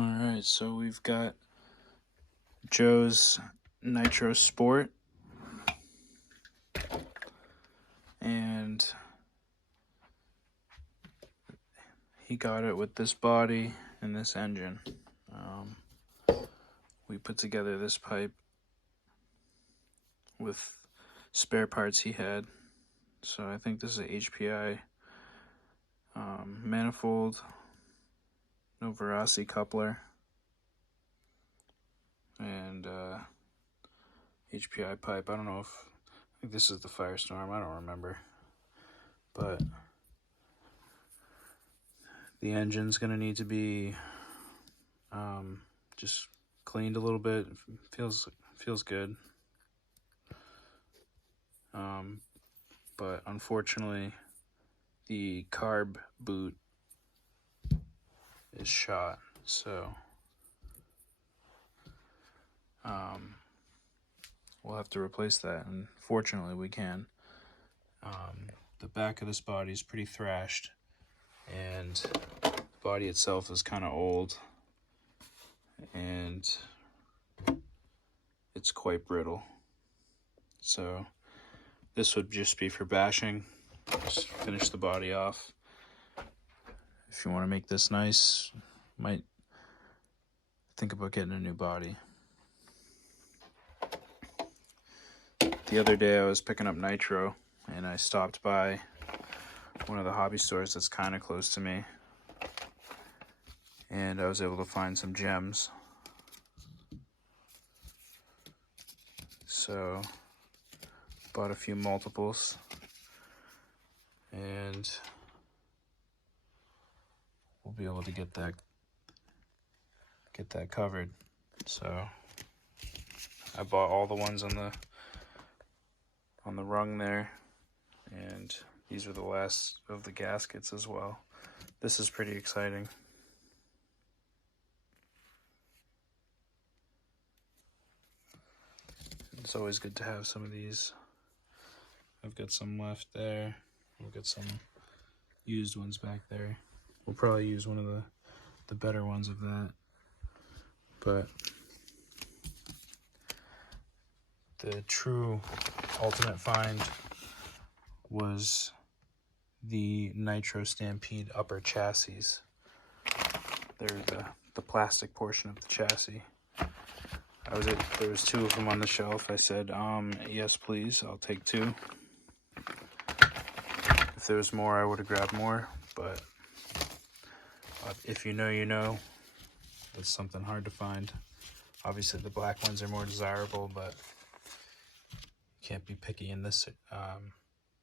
Alright, so we've got Joe's Nitro Sport, and he got it with this body and this engine. We put together this pipe with spare parts he had. So I think this is a HPI manifold, no Verasi coupler, and HPI pipe. I don't know I think this is the Firestorm, I don't remember. But the engine's gonna need to be just cleaned a little bit. Feels good. But unfortunately, the carb boot is shot, so we'll have to replace that, and fortunately we can. The back of this body is pretty thrashed, and the body itself is kind of old, and it's quite brittle. So this would just be for bashing. Just finish the body off. If you want to make this nice, might think about getting a new body. The other day I was picking up nitro, and I stopped by one of the hobby stores that's kind of close to me, and I was able to find some gems. So bought a few multiples, and we'll be able to get that covered. So I bought all the ones on the rung there, and these are the last of the gaskets as well. This is pretty exciting. It's always good to have some of these. I've got some left there. We've got some used ones back there. We'll probably use one of the better ones of that. But the true ultimate find was the Nitro Stampede upper chassis. They're the plastic portion of the chassis. There was two of them on the shelf. I said, yes please, I'll take two. If there was more, I would have grabbed more, but if you know, you know. That's something hard to find. Obviously the black ones are more desirable, but you can't be picky in this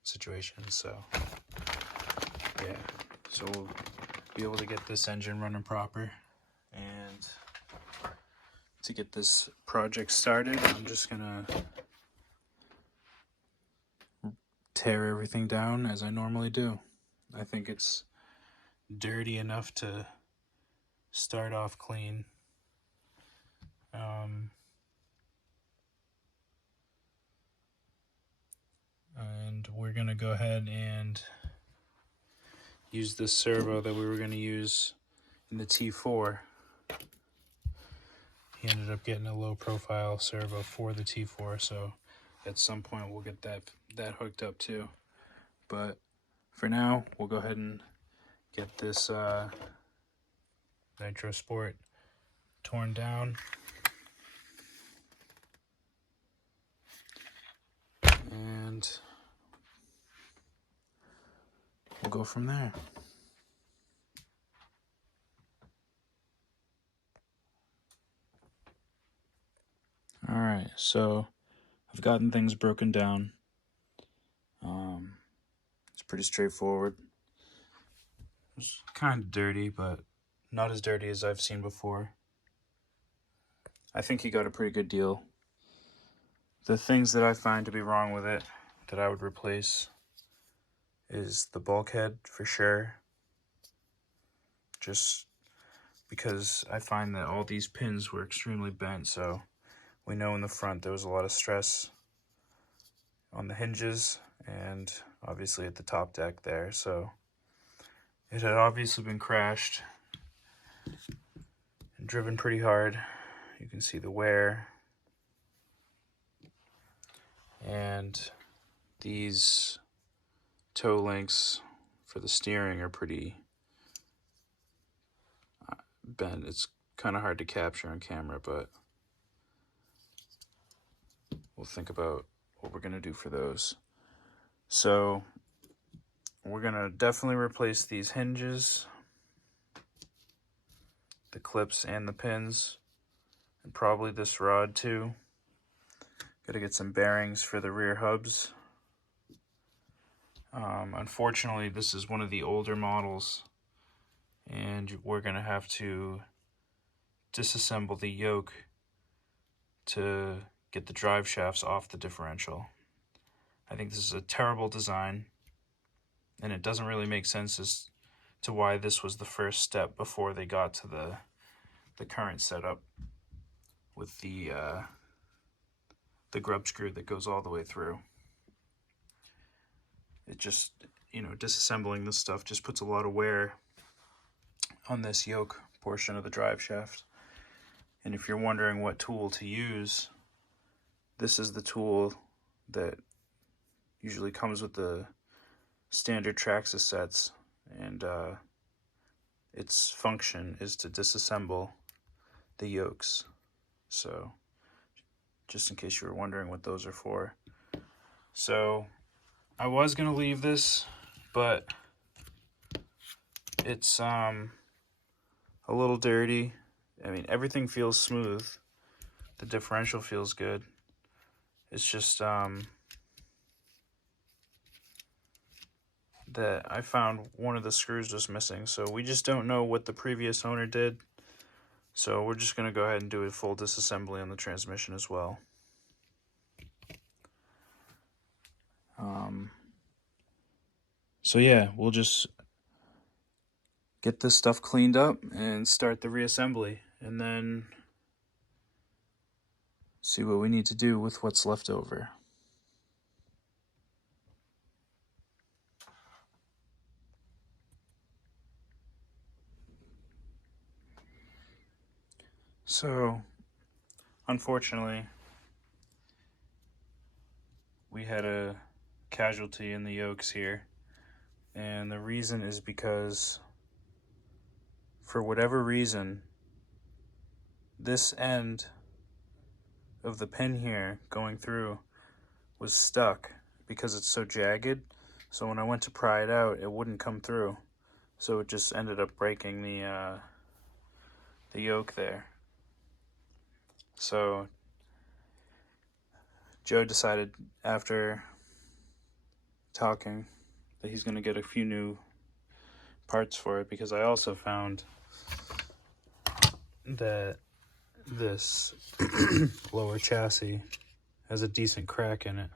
situation. So yeah, so we'll be able to get this engine running proper, and to get this project started, I'm just gonna tear everything down as I normally do. I think it's dirty enough to start off clean. And we're gonna go ahead and use this servo that we were gonna use in the T4. He ended up getting a low profile servo for the T4, so at some point we'll get that hooked up too. But for now, we'll go ahead and get this Nitro Sport torn down, and we'll go from there. Alright, so I've gotten things broken down. It's pretty straightforward. It's kind of dirty, but not as dirty as I've seen before. I think he got a pretty good deal. The things that I find to be wrong with it that I would replace is the bulkhead for sure. Just because I find that all these pins were extremely bent, so we know in the front there was a lot of stress on the hinges and obviously at the top deck there, so it had obviously been crashed, and driven pretty hard. You can see the wear. And these toe links for the steering are pretty bent. It's kind of hard to capture on camera, but we'll think about what we're going to do for those. So we're going to definitely replace these hinges, the clips and the pins, and probably this rod too. Got to get some bearings for the rear hubs. Unfortunately, this is one of the older models, and we're going to have to disassemble the yoke to get the drive shafts off the differential. I think this is a terrible design, and it doesn't really make sense as to why this was the first step before they got to the current setup with the grub screw that goes all the way through. It just, disassembling this stuff just puts a lot of wear on this yoke portion of the drive shaft. And if you're wondering what tool to use, this is the tool that usually comes with the standard Traxxas sets, and its function is to disassemble the yokes. So just in case you were wondering what those are for. So I was gonna leave this, but it's a little dirty. I mean, everything feels smooth. The differential feels good. It's just that I found one of the screws was missing, so we just don't know what the previous owner did. So we're just going to go ahead and do a full disassembly on the transmission as well. So yeah, we'll just get this stuff cleaned up and start the reassembly, and then see what we need to do with what's left over. So, unfortunately, we had a casualty in the yokes here, and the reason is because, for whatever reason, this end of the pin here going through was stuck because it's so jagged. So when I went to pry it out, it wouldn't come through. So it just ended up breaking the yoke there. So Joe decided, after talking, that he's going to get a few new parts for it, because I also found that this lower chassis has a decent crack in it.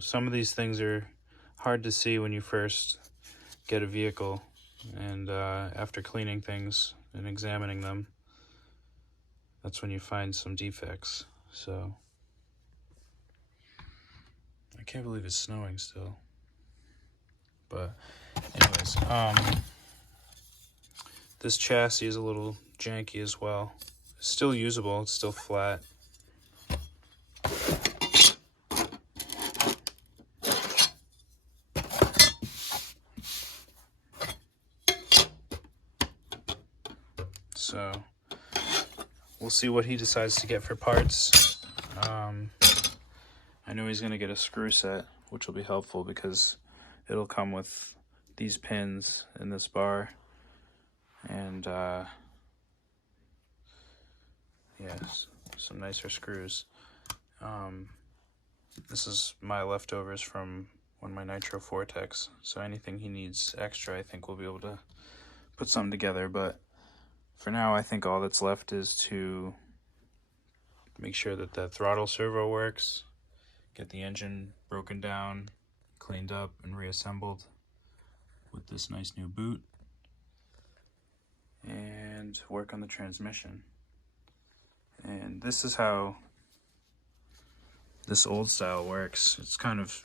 Some of these things are hard to see when you first get a vehicle, and after cleaning things and examining them, that's when you find some defects. So I can't believe it's snowing still. But anyways, this chassis is a little janky as well. It's still usable, it's still flat. So we'll see what he decides to get for parts. I know he's going to get a screw set, which will be helpful because it'll come with these pins in this bar, and yes, some nicer screws. This is my leftovers from one of my Nitro Vortex, so anything he needs extra, I think we'll be able to put something together. But for now, I think all that's left is to make sure that the throttle servo works, get the engine broken down, cleaned up, and reassembled with this nice new boot, and work on the transmission. And this is how this old style works. It's kind of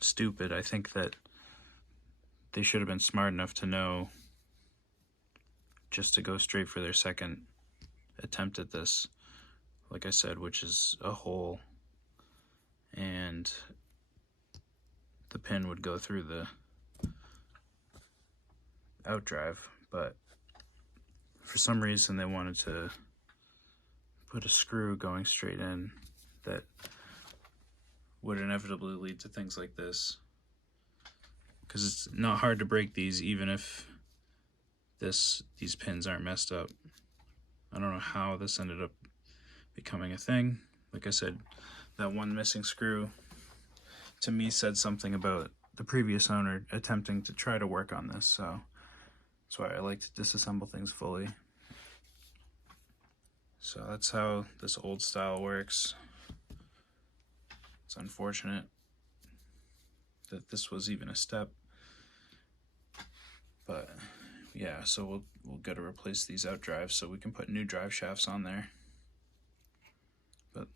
stupid. I think that they should have been smart enough to know just to go straight for their second attempt at this, like I said, which is a hole, and the pin would go through the outdrive, but for some reason they wanted to put a screw going straight in that would inevitably lead to things like this, because it's not hard to break these even if these pins aren't messed up. I don't know how this ended up becoming a thing. Like I said, that one missing screw to me said something about the previous owner attempting to try to work on this, so that's why I like to disassemble things fully. So that's how this old style works. It's unfortunate that this was even a step, but yeah, so we'll gotta replace these out drives so we can put new drive shafts on there. But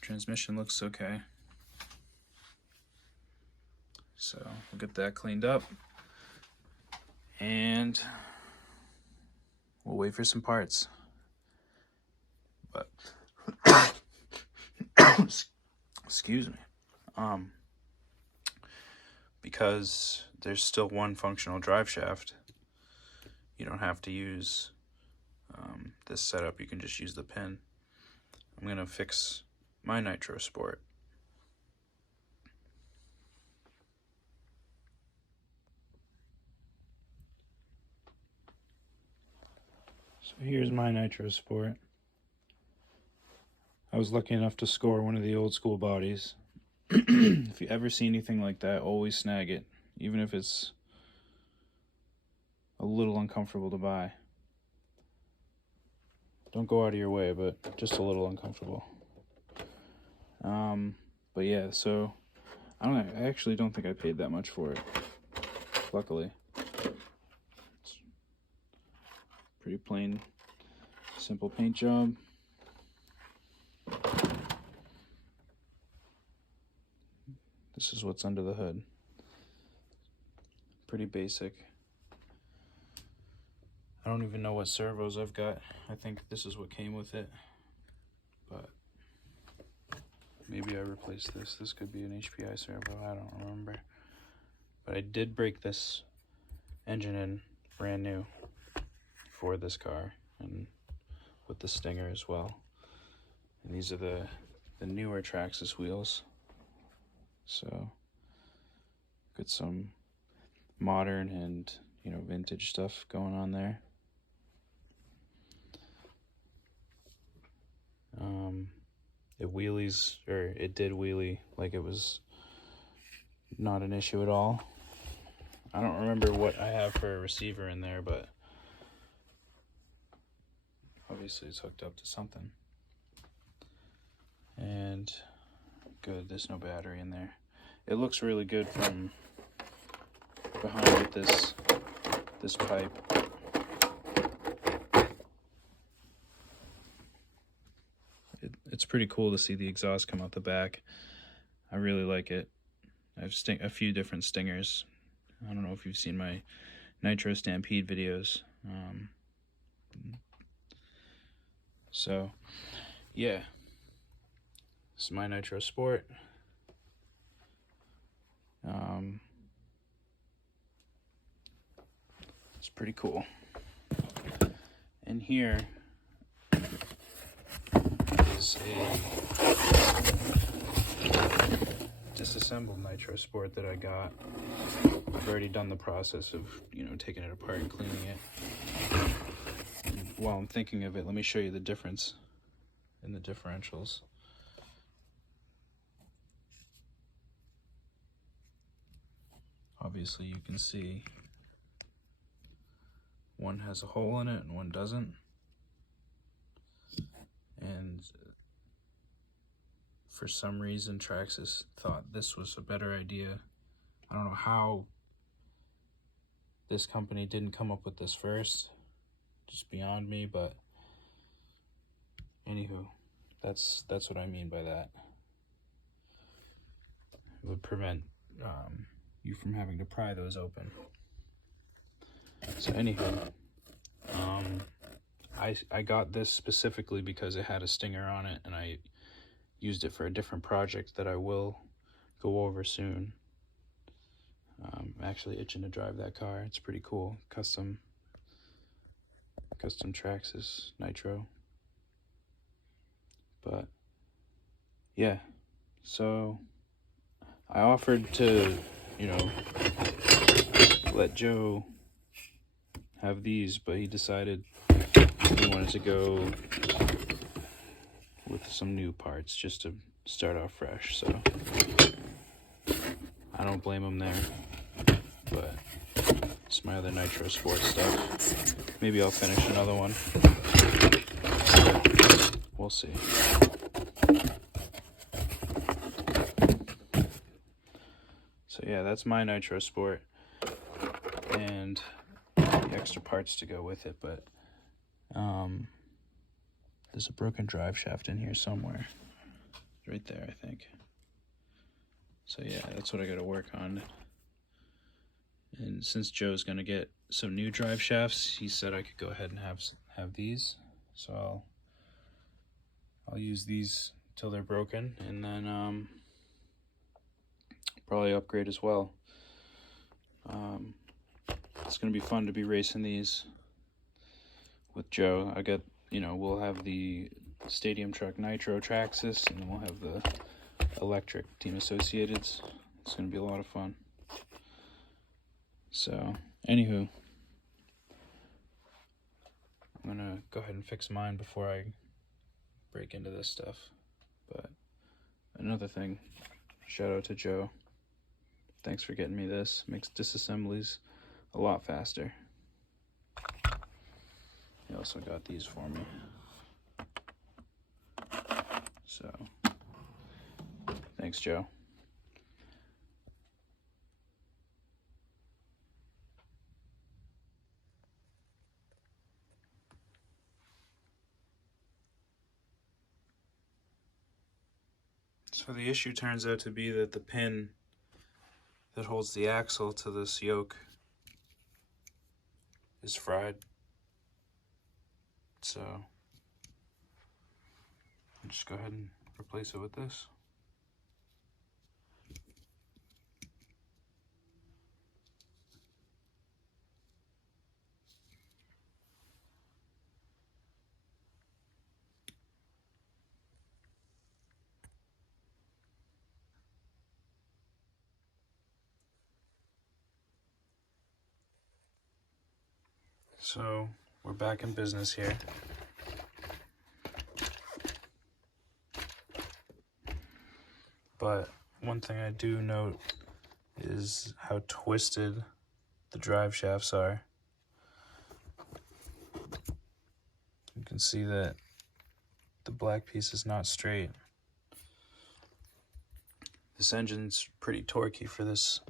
transmission looks okay, so we'll get that cleaned up and we'll wait for some parts. But excuse me, because there's still one functional drive shaft, you don't have to use this setup, you can just use the pin. I'm gonna fix my Nitro Sport. So here's my Nitro Sport. I was lucky enough to score one of the old school bodies. If you ever see anything like that, always snag it, even if it's a little uncomfortable to buy. Don't go out of your way, but just a little uncomfortable. But yeah, so I actually don't think I paid that much for it, luckily. It's pretty plain, simple paint job. This is what's under the hood. Pretty basic. I don't even know what servos I've got. I think this is what came with it, but maybe I replaced this. This could be an HPI servo, I don't remember. But I did break this engine in brand new for this car, and with the Stinger as well. And these are the newer Traxxas wheels. So got some modern and, you know, vintage stuff going on there. It wheelies, or it did wheelie like it was not an issue at all. I don't remember what I have for a receiver in there, but obviously it's hooked up to something. And good, there's no battery in there. It looks really good from behind with this pipe. It's pretty cool to see the exhaust come out the back. I really like it. I have a few different Stingers. I don't know if you've seen my Nitro Stampede videos. So yeah, this is my Nitro Sport. It's pretty cool. And here is a disassembled Nitro Sport that I got. I've already done the process of, you know, taking it apart and cleaning it. And while I'm thinking of it, let me show you the difference in the differentials. Obviously you can see one has a hole in it and one doesn't. And for some reason Traxxas thought this was a better idea. I don't know how this company didn't come up with this first. Just beyond me, but anywho, that's what I mean by that. It would prevent you from having to pry those open. So anywho, I got this specifically because it had a stinger on it, and I used it for a different project that I will go over soon. I'm actually itching to drive that car. It's pretty cool. Custom Traxxas Nitro. But yeah, so I offered to, you know, let Joe have these, but he decided he wanted to go with some new parts just to start off fresh. So I don't blame him there, but it's my other Nitro Sport stuff. Maybe I'll finish another one. We'll see. So yeah, that's my Nitro Sport and the extra parts to go with it, but there's a broken drive shaft in here somewhere. Right there, I think. So yeah, that's what I gotta work on. And since Joe's gonna get some new drive shafts, he said I could go ahead and have these. So I'll use these till they're broken, and then probably upgrade as well. It's gonna be fun to be racing these with Joe. I got, you know, we'll have the Stadium Truck Nitro Traxxas, and then we'll have the electric Team Associateds. It's gonna be a lot of fun. So, anywho, I'm gonna go ahead and fix mine before I break into this stuff. But another thing, shout out to Joe. Thanks for getting me this. Makes disassemblies a lot faster. He also got these for me. So, thanks, Joe. So the issue turns out to be that the pin that holds the axle to this yoke is fried. So I'll just go ahead and replace it with this. So we're back in business here. But one thing I do note is how twisted the drive shafts are. You can see that the black piece is not straight. This engine's pretty torquey for this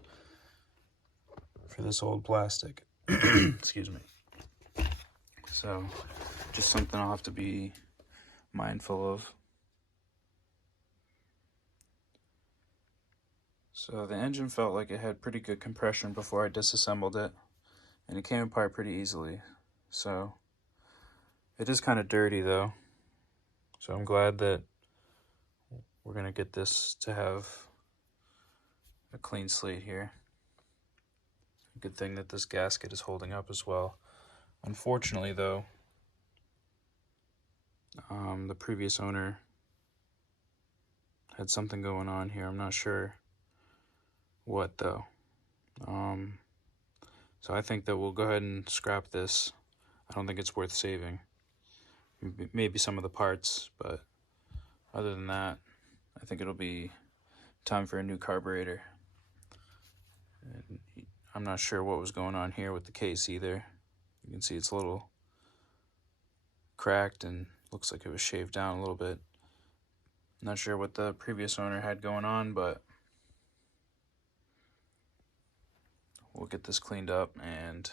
old plastic. Excuse me. So just something I'll have to be mindful of. So the engine felt like it had pretty good compression before I disassembled it, and it came apart pretty easily. So it is kind of dirty though. So I'm glad that we're gonna get this to have a clean slate here. Good thing that this gasket is holding up as well. Unfortunately though, the previous owner had something going on here. I'm not sure what though. So I think that we'll go ahead and scrap this. I don't think it's worth saving. Maybe some of the parts, but other than that, I think it'll be time for a new carburetor. And I'm not sure what was going on here with the case either. You can see it's a little cracked and looks like it was shaved down a little bit. Not sure what the previous owner had going on, but we'll get this cleaned up, and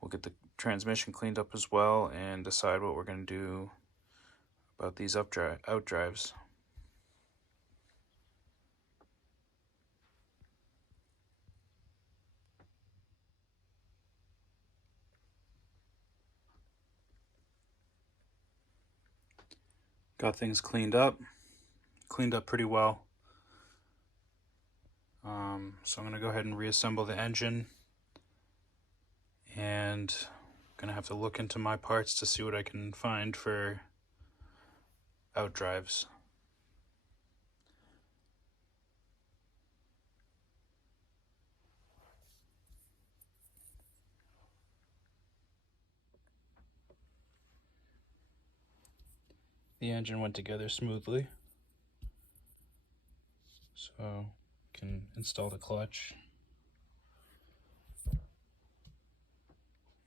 we'll get the transmission cleaned up as well, and decide what we're going to do about these out drives. got things cleaned up pretty well. So I'm going to go ahead and reassemble the engine, and I'm going to have to look into my parts to see what I can find for outdrives. The engine went together smoothly, so can install the clutch.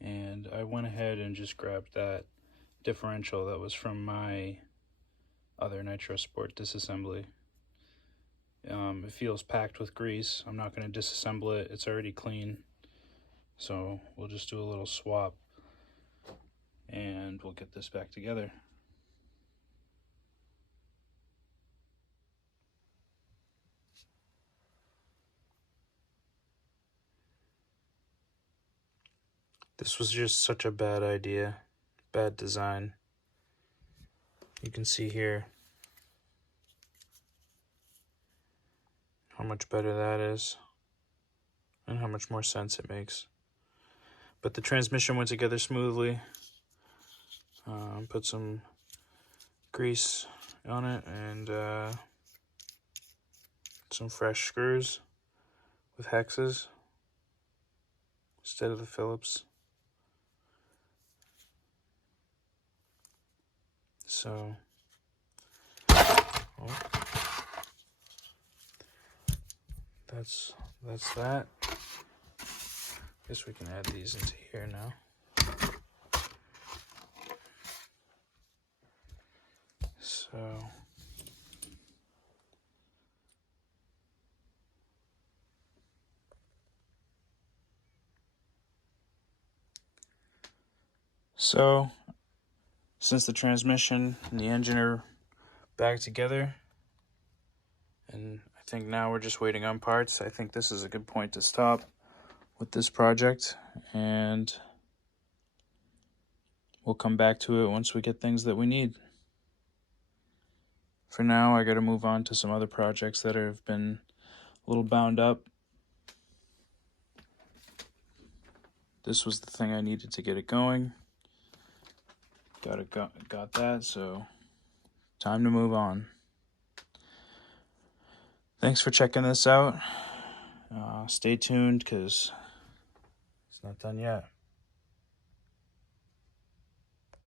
And I went ahead and just grabbed that differential that was from my other Nitro Sport disassembly. It feels packed with grease. I'm not going to disassemble it, it's already clean. So we'll just do a little swap and we'll get this back together. This was just such a bad idea, bad design. You can see here how much better that is and how much more sense it makes. But the transmission went together smoothly. Put some grease on it and some fresh screws with hexes instead of the Phillips. So, that's that. Guess we can add these into here now. So since the transmission and the engine are back together, and I think now we're just waiting on parts, I think this is a good point to stop with this project, and we'll come back to it once we get things that we need. For now, I gotta move on to some other projects that have been a little bound up. This was the thing I needed to get it going. Got that, so time to move on. Thanks for checking this out. Stay tuned, because it's not done yet.